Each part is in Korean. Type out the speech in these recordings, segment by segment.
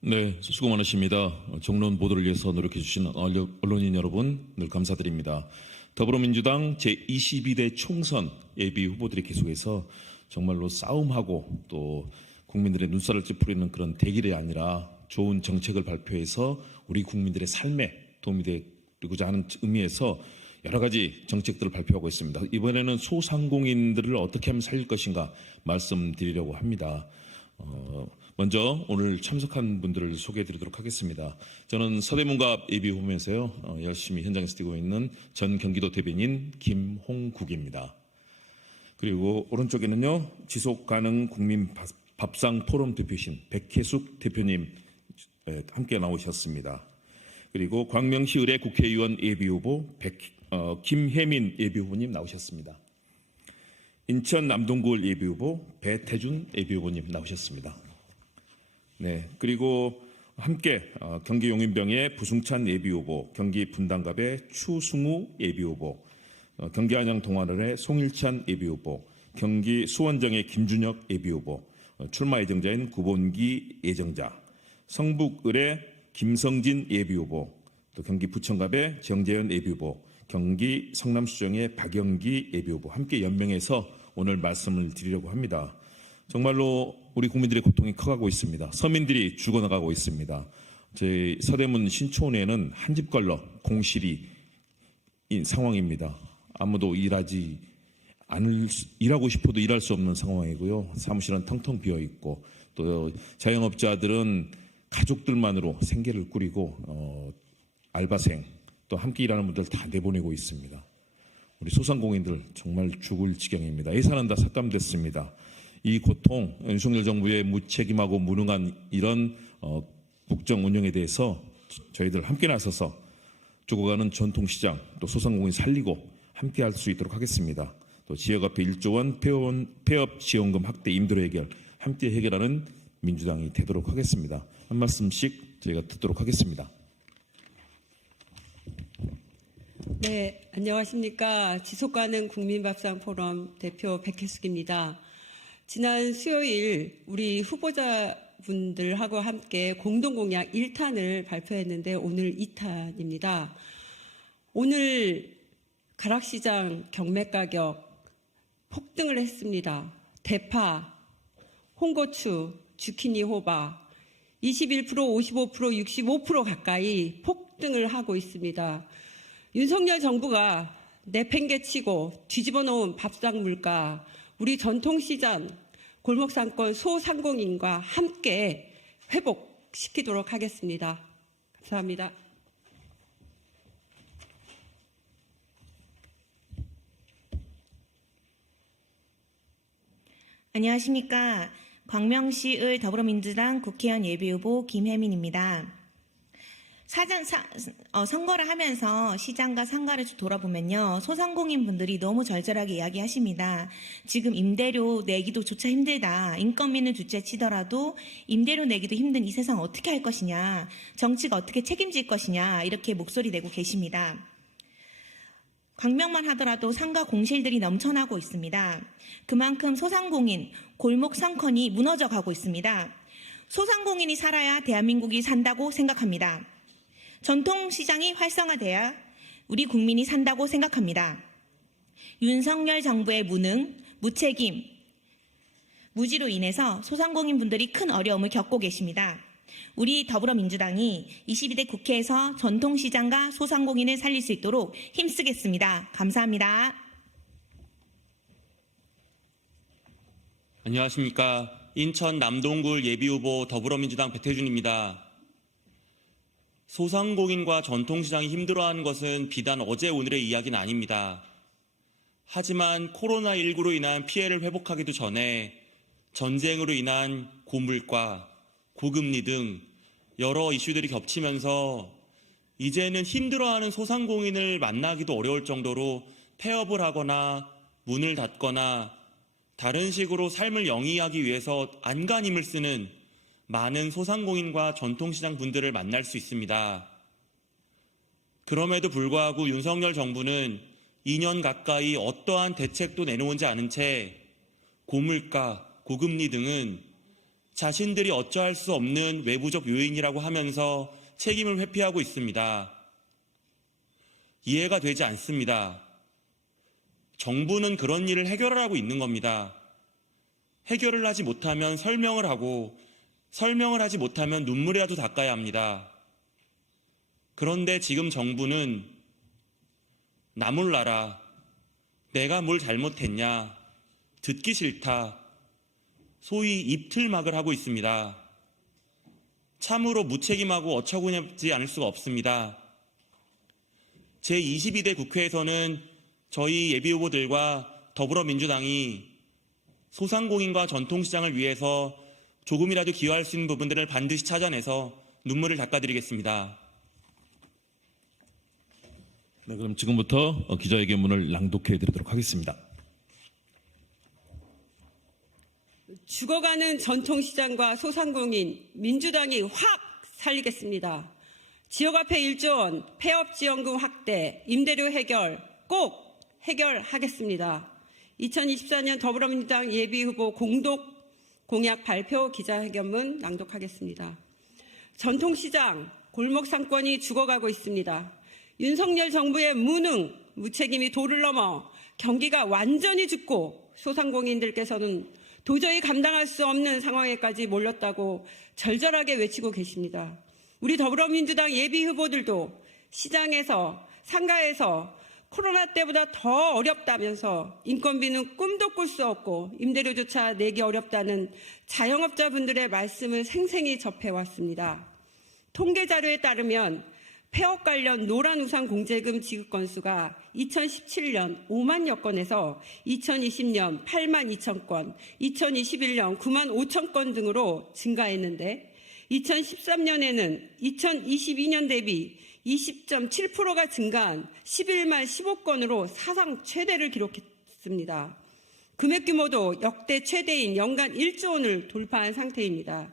네, 수고 많으십니다. 정론 보도를 위해서 노력해 주신 언론인 여러분 늘 감사드립니다. 더불어민주당 제22대 총선 예비 후보들이 계속해서 정말로 싸움하고 또 국민들의 눈살을 찌푸리는 그런 대결이 아니라 좋은 정책을 발표해서 우리 국민들의 삶에 도움이 되고자 하는 의미에서 여러 가지 정책들을 발표하고 있습니다. 이번에는 소상공인들을 어떻게 하면 살릴 것인가 말씀드리려고 합니다. 먼저 오늘 참석한 분들을 소개해드리도록 하겠습니다. 저는 서대문갑 예비후보면서요 열심히 현장에서 뛰고 있는 전 경기도 대변인 김홍국입니다. 그리고 오른쪽에는요 지속가능 국민 밥상 포럼 대표신 백혜숙 대표님 함께 나오셨습니다. 그리고 광명시 의뢰 국회의원 예비후보 김혜민 예비후보님 나오셨습니다. 인천 남동구 예비후보 배태준 예비후보님 나오셨습니다. 네, 그리고 함께 경기 용인병의 부승찬 예비후보, 경기 분당갑의 추승우 예비후보, 경기 안양 동아을의 송일찬 예비후보, 경기 수원정의 김준혁 예비후보, 출마 예정자인 구본기 예정자, 성북을의 김성진 예비후보, 또 경기 부천갑의 정재현 예비후보, 경기 성남수정의 박영기 예비후보 함께 연명해서 오늘 말씀을 드리려고 합니다. 정말로 우리 국민들의 고통이 커가고 있습니다. 서민들이 죽어나가고 있습니다. 저희 서대문 신촌에는 한 집 걸러 공실이 상황입니다. 아무도 일하고 싶어도 일할 수 없는 상황이고요. 사무실은 텅텅 비어 있고 또 자영업자들은 가족들만으로 생계를 꾸리고 알바생 또 함께 일하는 분들 다 내보내고 있습니다. 우리 소상공인들 정말 죽을 지경입니다. 예산은 다 삭감됐습니다. 이 고통, 윤석열 정부의 무책임하고 무능한 이런 국정 운영에 대해서 저희들 함께 나서서 죽어가는 전통시장 또 소상공인 살리고 함께 할 수 있도록 하겠습니다. 또 지역화폐 1조 원 폐업 지원금 확대 임대료 해결 함께 해결하는 민주당이 되도록 하겠습니다. 한 말씀씩 저희가 듣도록 하겠습니다. 네, 안녕하십니까. 지속가능 국민밥상 포럼 대표 백혜숙입니다. 지난 수요일 우리 후보자분들하고 함께 공동공약 1탄을 발표했는데 오늘 2탄입니다. 오늘 가락시장 경매가격 폭등을 했습니다. 대파, 홍고추, 주키니, 호박 21%, 55%, 65% 가까이 폭등을 하고 있습니다. 윤석열 정부가 내팽개치고 뒤집어 놓은 밥상 물가, 우리 전통시장, 골목상권 소상공인과 함께 회복시키도록 하겠습니다. 감사합니다. 안녕하십니까. 광명시의 더불어민주당 국회의원 예비후보 김혜민입니다. 선거를 하면서 시장과 상가를 돌아보면요. 소상공인 분들이 너무 절절하게 이야기하십니다. 지금 임대료 내기도 조차 힘들다. 인건비는 둘째 치더라도 임대료 내기도 힘든 이 세상 어떻게 할 것이냐. 정치가 어떻게 책임질 것이냐. 이렇게 목소리 내고 계십니다. 광명만 하더라도 상가 공실들이 넘쳐나고 있습니다. 그만큼 소상공인, 골목 상권이 무너져 가고 있습니다. 소상공인이 살아야 대한민국이 산다고 생각합니다. 전통시장이 활성화돼야 우리 국민이 산다고 생각합니다. 윤석열 정부의 무능, 무책임, 무지로 인해서 소상공인분들이 큰 어려움을 겪고 계십니다. 우리 더불어민주당이 22대 국회에서 전통시장과 소상공인을 살릴 수 있도록 힘쓰겠습니다. 감사합니다. 안녕하십니까. 인천 남동구 예비후보 더불어민주당 배태준입니다. 소상공인과 전통시장이 힘들어하는 것은 비단 어제 오늘의 이야기는 아닙니다. 하지만 코로나19로 인한 피해를 회복하기도 전에 전쟁으로 인한 고물가, 고금리 등 여러 이슈들이 겹치면서 이제는 힘들어하는 소상공인을 만나기도 어려울 정도로 폐업을 하거나 문을 닫거나 다른 식으로 삶을 영위하기 위해서 안간힘을 쓰는 많은 소상공인과 전통시장 분들을 만날 수 있습니다. 그럼에도 불구하고 윤석열 정부는 2년 가까이 어떠한 대책도 내놓지 않은 채 고물가, 고금리 등은 자신들이 어쩌할 수 없는 외부적 요인이라고 하면서 책임을 회피하고 있습니다. 이해가 되지 않습니다. 정부는 그런 일을 해결하고 있는 겁니다. 해결을 하지 못하면 설명을 하고, 설명을 하지 못하면 눈물이라도 닦아야 합니다. 그런데 지금 정부는 나 몰라라, 내가 뭘 잘못했냐, 듣기 싫다, 소위 입틀막을 하고 있습니다. 참으로 무책임하고 어처구니없지 않을 수가 없습니다. 제22대 국회에서는 저희 예비후보들과 더불어민주당이 소상공인과 전통시장을 위해서 조금이라도 기여할 수 있는 부분들을 반드시 찾아내서 눈물을 닦아드리겠습니다. 네, 그럼 지금부터 기자회견문을 낭독해 드리도록 하겠습니다. 죽어가는 전통시장과 소상공인 민주당이 확 살리겠습니다. 지역화폐 1조 원, 폐업지원금 확대, 임대료 해결 꼭 해결하겠습니다. 2024년 더불어민주당 예비후보 공동 공약 발표 기자회견문 낭독하겠습니다. 전통시장, 골목상권이 죽어가고 있습니다. 윤석열 정부의 무능, 무책임이 도를 넘어 경기가 완전히 죽고 소상공인들께서는 도저히 감당할 수 없는 상황에까지 몰렸다고 절절하게 외치고 계십니다. 우리 더불어민주당 예비후보들도 시장에서, 상가에서 코로나 때보다 더 어렵다면서 인건비는 꿈도 꿀 수 없고 임대료조차 내기 어렵다는 자영업자분들의 말씀을 생생히 접해왔습니다. 통계자료에 따르면 폐업 관련 노란우산 공제금 지급 건수가 2017년 5만여 건에서 2020년 8만 2천 건, 2021년 9만 5천 건 등으로 증가했는데 2013년에는 2022년 대비 20.7%가 증가한 11만 15건으로 사상 최대를 기록했습니다. 금액 규모도 역대 최대인 연간 1조 원을 돌파한 상태입니다.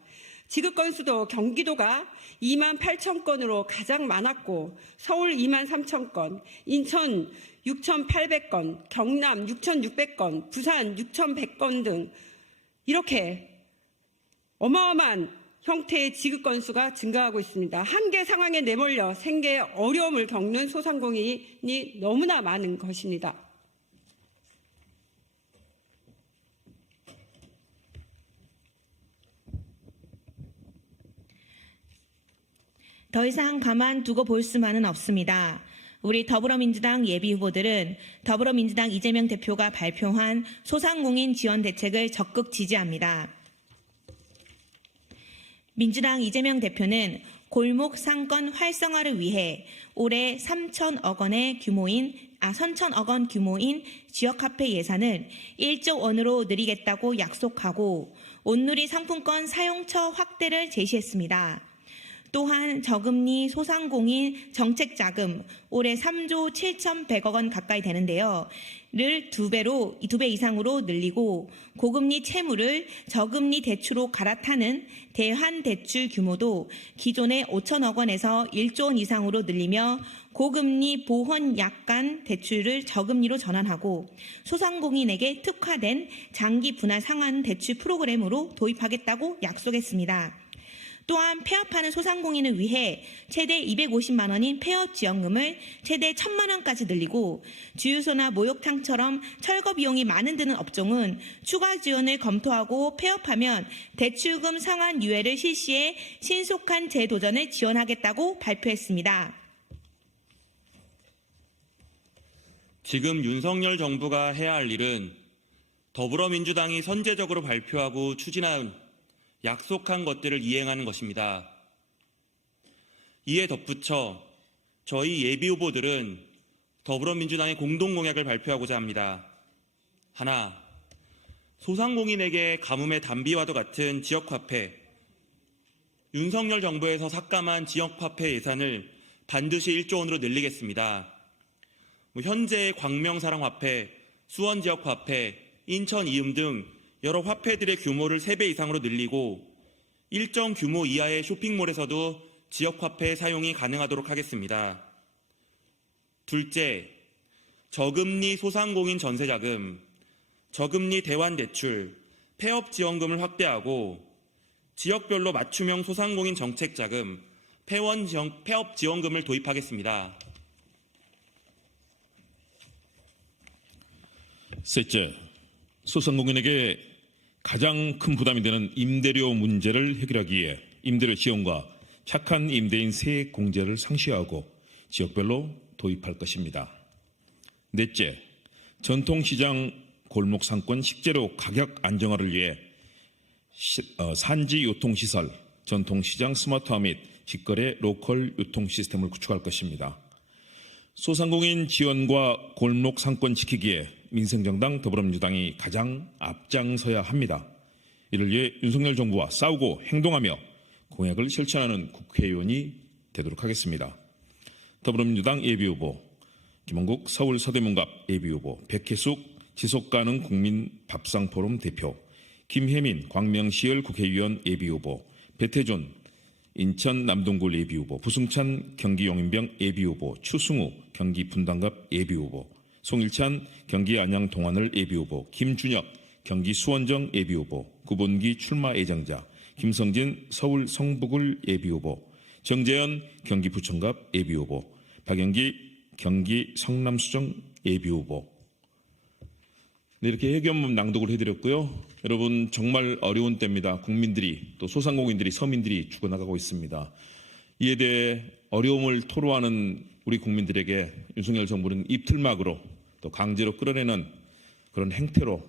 지급 건수도 경기도가 2만 8천 건으로 가장 많았고 서울 2만 3천 건, 인천 6,800건, 경남 6,600건, 부산 6,100건 등 이렇게 어마어마한 형태의 지급 건수가 증가하고 있습니다. 한계 상황에 내몰려 생계에 어려움을 겪는 소상공인이 너무나 많은 것입니다. 더 이상 가만두고 볼 수만은 없습니다. 우리 더불어민주당 예비후보들은 더불어민주당 이재명 대표가 발표한 소상공인 지원 대책을 적극 지지합니다. 민주당 이재명 대표는 골목 상권 활성화를 위해 올해 3천억 원 규모인 지역화폐 예산을 1조 원으로 늘리겠다고 약속하고 온누리 상품권 사용처 확대를 제시했습니다. 또한 저금리 소상공인 정책자금 올해 3조 7,100억 원 가까이 되는데요. 를 2배 이상으로 늘리고 고금리 채무를 저금리 대출로 갈아타는 대환대출 규모도 기존의 5천억 원에서 1조 원 이상으로 늘리며 고금리 보험약관 대출을 저금리로 전환하고 소상공인에게 특화된 장기 분할 상환 대출 프로그램으로 도입하겠다고 약속했습니다. 또한 폐업하는 소상공인을 위해 최대 250만 원인 폐업 지원금을 최대 1,000만 원까지 늘리고 주유소나 목욕탕처럼 철거 비용이 많은 드는 업종은 추가 지원을 검토하고 폐업하면 대출금 상환 유예를 실시해 신속한 재도전을 지원하겠다고 발표했습니다. 지금 윤석열 정부가 해야 할 일은 더불어민주당이 선제적으로 발표하고 추진한 약속한 것들을 이행하는 것입니다. 이에 덧붙여 저희 예비후보들은 더불어민주당의 공동공약을 발표하고자 합니다. 하나, 소상공인에게 가뭄의 단비와도 같은 지역화폐, 윤석열 정부에서 삭감한 지역화폐 예산을 반드시 1조 원으로 늘리겠습니다. 현재의 광명사랑화폐, 수원지역화폐, 인천이음 등 여러 화폐들의 규모를 3배 이상으로 늘리고 일정 규모 이하의 쇼핑몰에서도 지역화폐 사용이 가능하도록 하겠습니다. 둘째, 저금리 소상공인 전세자금, 저금리 대환대출, 폐업지원금을 확대하고 지역별로 맞춤형 소상공인 정책자금, 폐업 지원금을 도입하겠습니다. 셋째, 소상공인에게 가장 큰 부담이 되는 임대료 문제를 해결하기 위해 임대료 지원과 착한 임대인 세액 공제를 상시하고 지역별로 도입할 것입니다. 넷째, 전통시장 골목 상권 식재료 가격 안정화를 위해 산지 유통시설, 전통시장 스마트화 및 직거래 로컬 유통 시스템을 구축할 것입니다. 소상공인 지원과 골목 상권 지키기에 민생정당 더불어민주당이 가장 앞장서야 합니다. 이를 위해 윤석열 정부와 싸우고 행동하며 공약을 실천하는 국회의원이 되도록 하겠습니다. 더불어민주당 예비후보 김원국 서울 서대문갑 예비후보, 백혜숙 지속가능 국민 밥상포럼 대표, 김혜민 광명시열 국회의원 예비후보, 배태준 인천 남동구 예비후보, 부승찬 경기 용인병 예비후보, 추승우 경기 분당갑 예비후보, 송일찬 경기 안양 동안을 예비후보, 김준혁 경기 수원정 예비후보, 구본기 출마 예정자, 김성진 서울 성북을 예비후보, 정재현 경기 부천갑 예비후보, 박영기 경기 성남수정 예비후보. 네, 이렇게 회견문 낭독을 해드렸고요. 여러분 정말 어려운 때입니다. 국민들이 또 소상공인들이 서민들이 죽어나가고 있습니다. 이에 대해 어려움을 토로하는 우리 국민들에게 윤석열 정부는 입틀막으로 또 강제로 끌어내는 그런 행태로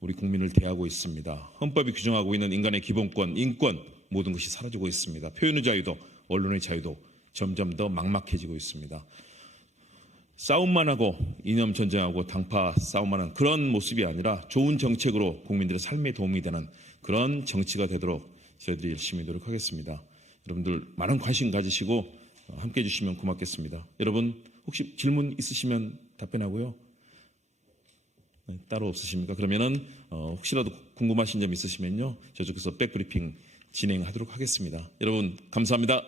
우리 국민을 대하고 있습니다. 헌법이 규정하고 있는 인간의 기본권, 인권 모든 것이 사라지고 있습니다. 표현의 자유도 언론의 자유도 점점 더 막막해지고 있습니다. 싸움만 하고 이념 전쟁하고 당파 싸움만 하는 그런 모습이 아니라 좋은 정책으로 국민들의 삶에 도움이 되는 그런 정치가 되도록 저희들이 열심히 노력하겠습니다. 여러분들 많은 관심 가지시고 함께해 주시면 고맙겠습니다. 여러분 혹시 질문 있으시면 답변하고요. 따로 없으십니까? 그러면은 혹시라도 궁금하신 점 있으시면요. 저쪽에서 백브리핑 진행하도록 하겠습니다. 여러분 감사합니다.